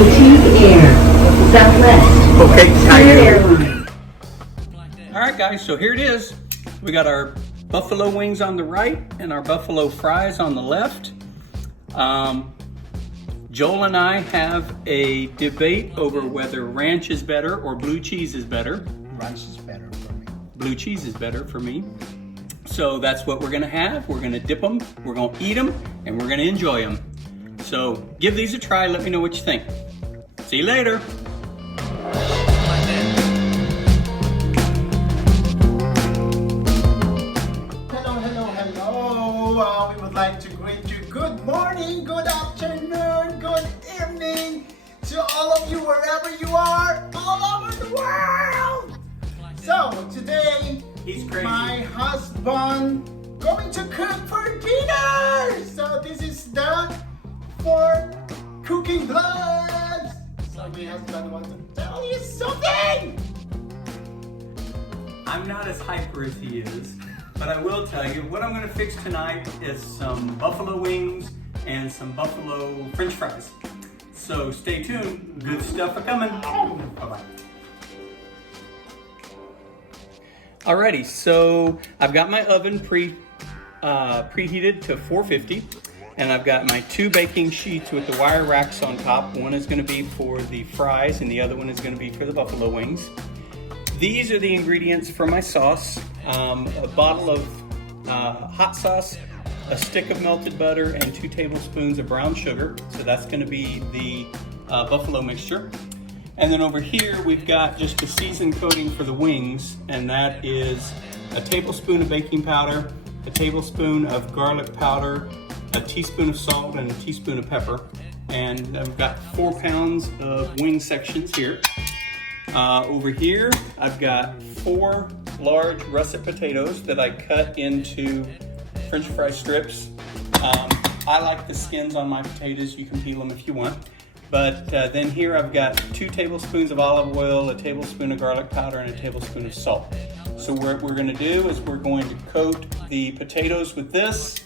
to Air, Southwest. Okay, Spirit Airlines. All right, guys, so here it is. We got our buffalo wings on the right and our buffalo fries on the left. Joel and I have a debate over whether ranch is better or blue cheese is better. Ranch is better for me. Blue cheese is better for me. So that's what we're gonna have. We're gonna dip them, we're gonna eat them, and we're gonna enjoy them. So give these a try, let me know what you think. See you later. Hello. We would like to greet you good morning, good afternoon, good evening to all of you wherever you are, all over the world. So today, He's crazy. my husband going to cook for dinner. So this is the 4 cooking vlogs. So my husband wants to tell you something. I'm not as hyper as he is, but I will tell you what I'm gonna fix tonight is some buffalo wings and some buffalo French fries. So stay tuned, good stuff are coming. Bye-bye. Alrighty, so I've got my oven preheated to 450, and I've got my 2 baking sheets with the wire racks on top. One is gonna be for the fries and the other one is gonna be for the buffalo wings. These are the ingredients for my sauce. A bottle of hot sauce, a stick of melted butter, and 2 tablespoons of brown sugar. So that's gonna be the buffalo mixture. And then over here, we've got just a seasoned coating for the wings, and that is a tablespoon of baking powder, a tablespoon of garlic powder, a teaspoon of salt, and a teaspoon of pepper. And I've got 4 pounds of wing sections here. Over here, I've got 4 large russet potatoes that I cut into French fry strips. I like the skins on my potatoes. You can peel them if you want. But then here I've got 2 tablespoons of olive oil, a tablespoon of garlic powder, and a tablespoon of salt. So what we're gonna do is we're going to coat the potatoes with this.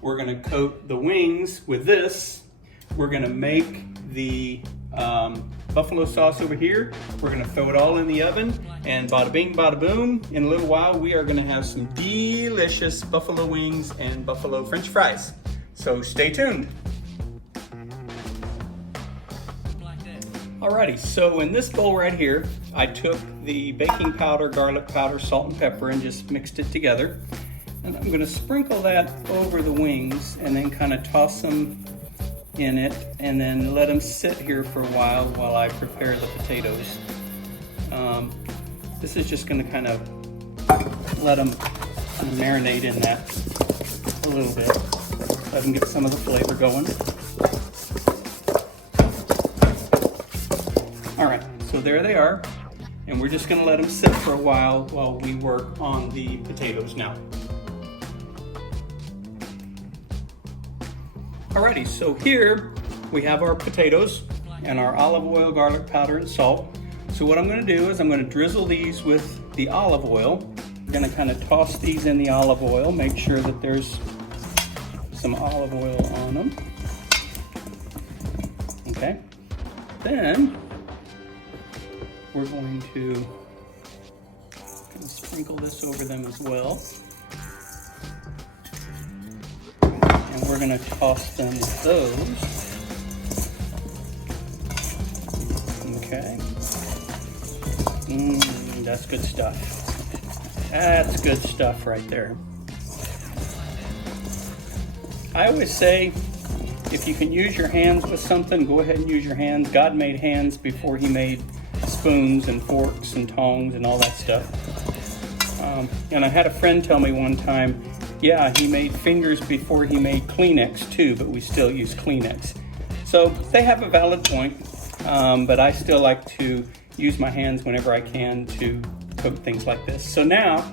We're gonna coat the wings with this. We're gonna make the buffalo sauce over here. We're gonna throw it all in the oven, and bada bing, bada boom. In a little while, we are gonna have some delicious buffalo wings and buffalo French fries. So stay tuned. Alrighty, so in this bowl right here, I took the baking powder, garlic powder, salt and pepper and just mixed it together. And I'm gonna sprinkle that over the wings and then kind of toss them in it and then let them sit here for a while I prepare the potatoes. This is just gonna kind of let them marinate in that a little bit. Let them get some of the flavor going. All right, so there they are. And we're just gonna let them sit for a while we work on the potatoes now. Alrighty, so here we have our potatoes and our olive oil, garlic powder, and salt. So what I'm gonna do is I'm gonna drizzle these with the olive oil. I'm gonna kind of toss these in the olive oil, make sure that there's some olive oil on them. Okay, then we're going to sprinkle this over them as well. And we're gonna toss them with those. Okay. That's good stuff. That's good stuff right there. I always say, if you can use your hands with something, go ahead and use your hands. God made hands before he made spoons and forks and tongs and all that stuff. And I had a friend tell me one time, yeah, he made fingers before he made Kleenex too, but we still use Kleenex. So they have a valid point, but I still like to use my hands whenever I can to cook things like this. So now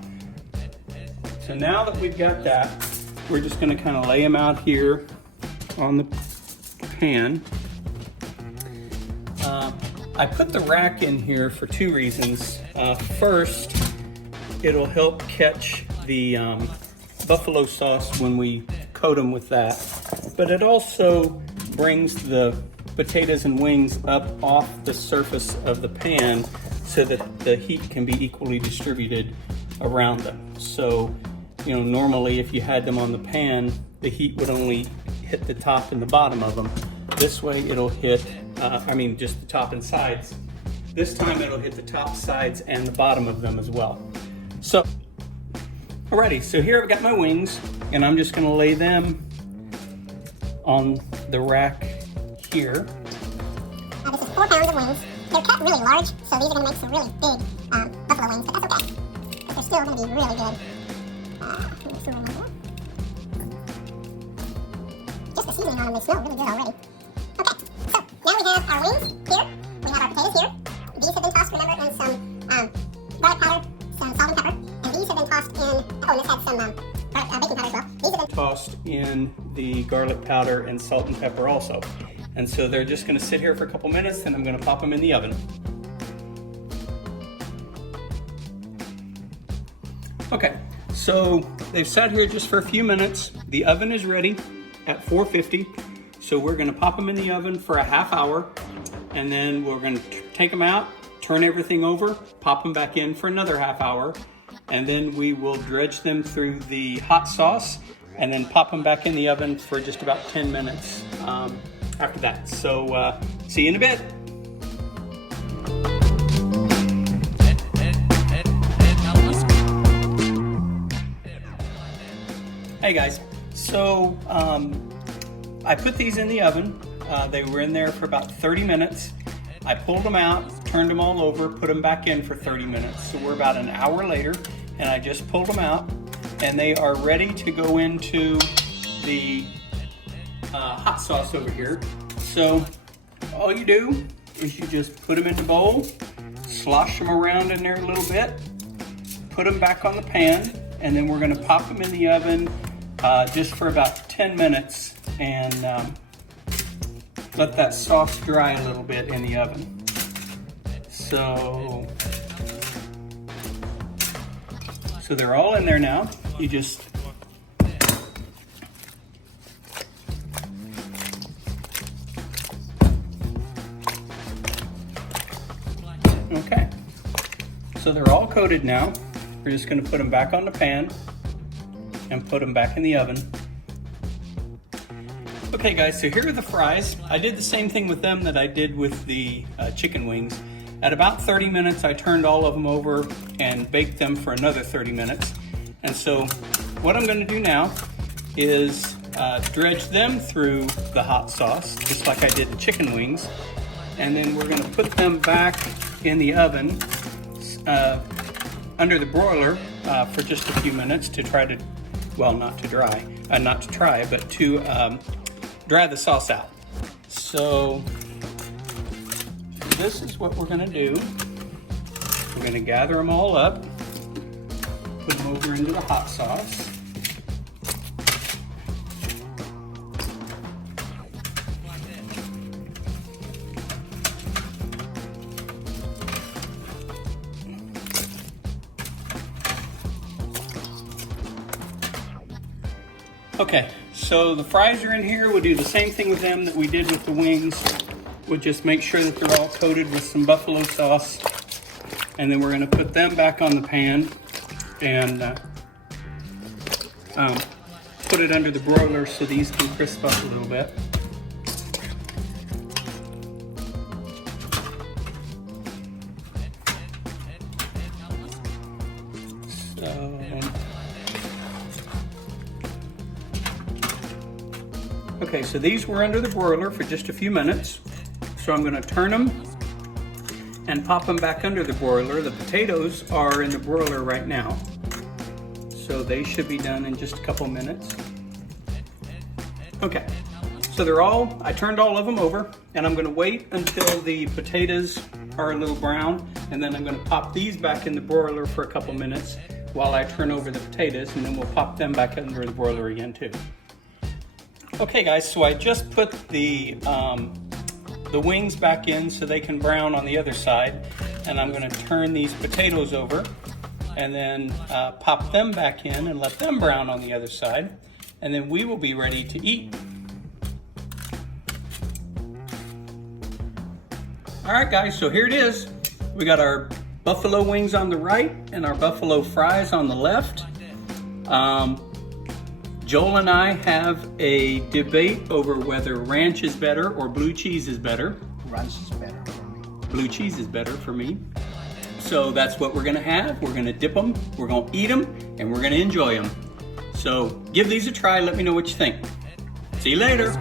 that we've got that, we're just gonna kind of lay them out here on the pan. I put the rack in here for 2 reasons. First, it'll help catch the buffalo sauce when we coat them with that, but it also brings the potatoes and wings up off the surface of the pan so that the heat can be equally distributed around them. So, you know, normally if you had them on the pan, the heat would only hit the top and the bottom of them. This way it'll hit, just the top and sides. This time it'll hit the top, sides, and the bottom of them as well. So, alrighty, so here I've got my wings, and I'm just gonna lay them on the rack here. This is 4 pounds of wings. They're cut really large, so these are gonna make some really big buffalo wings, but that's okay, because they're still gonna be really good. Just the seasoning on them, they smell really good already. Okay, so now we have our wings here. We have our potatoes here. These have been tossed, remember, in some garlic powder, some salt and pepper, and these have been tossed in, and this had some baking powder as well. These have been Tossed in the garlic powder and salt and pepper also. And so they're just gonna sit here for a couple minutes, then I'm gonna pop them in the oven. Okay, so they've sat here just for a few minutes. The oven is ready at 450. So we're gonna pop them in the oven for a half hour, and then we're gonna take them out, turn everything over, pop them back in for another half hour, and then we will dredge them through the hot sauce and then pop them back in the oven for just about 10 minutes after that. So see you in a bit. Hey guys, so I put these in the oven. They were in there for about 30 minutes. I pulled them out, turned them all over, put them back in for 30 minutes. So we're about an hour later, and I just pulled them out, and they are ready to go into the hot sauce over here. So all you do is you just put them in the bowl, slosh them around in there a little bit, put them back on the pan, and then we're gonna pop them in the oven just for about 10 minutes and let that sauce dry a little bit in the oven. So they're all in there now. You just okay. So they're all coated now. We're just going to put them back on the pan and put them back in the oven. Okay guys, so here are the fries. I did the same thing with them that I did with the chicken wings. At about 30 minutes, I turned all of them over and baked them for another 30 minutes. And so what I'm gonna do now is dredge them through the hot sauce, just like I did the chicken wings. And then we're gonna put them back in the oven under the broiler for just a few minutes to try to, well, not to try, but to dry the sauce out. So this is what we're gonna do. We're gonna gather them all up, put them over into the hot sauce. Okay, so the fries are in here. We'll do the same thing with them that we did with the wings. We'll just make sure that they're all coated with some buffalo sauce. And then we're gonna put them back on the pan and put it under the broiler so these can crisp up a little bit. Okay, so these were under the broiler for just a few minutes. So I'm gonna turn them and pop them back under the broiler. The potatoes are in the broiler right now. So they should be done in just a couple minutes. Okay, so I turned all of them over, and I'm gonna wait until the potatoes are a little brown, and then I'm gonna pop these back in the broiler for a couple minutes while I turn over the potatoes, and then we'll pop them back under the broiler again too. Okay guys, so I just put the wings back in so they can brown on the other side, and I'm gonna turn these potatoes over and then pop them back in and let them brown on the other side, and then we will be ready to eat. All right, guys, so here it is. We got our buffalo wings on the right and our buffalo fries on the left. Joel and I have a debate over whether ranch is better or blue cheese is better. Ranch is better for me. Blue cheese is better for me. So that's what we're gonna have. We're gonna dip them, we're gonna eat them, and we're gonna enjoy them. So give these a try, let me know what you think. See you later.